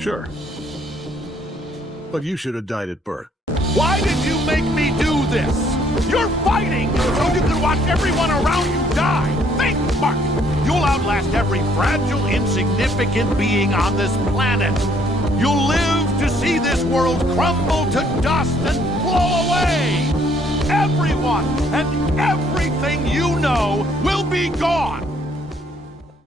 Sure. But you should have died at birth. Why did you make me do this? You're fighting so you can watch everyone around you die. Think, Mark. You'll outlast every fragile, insignificant being on this planet. You'll live to see this world crumble to dust and blow away. Everyone and everything you know will be gone.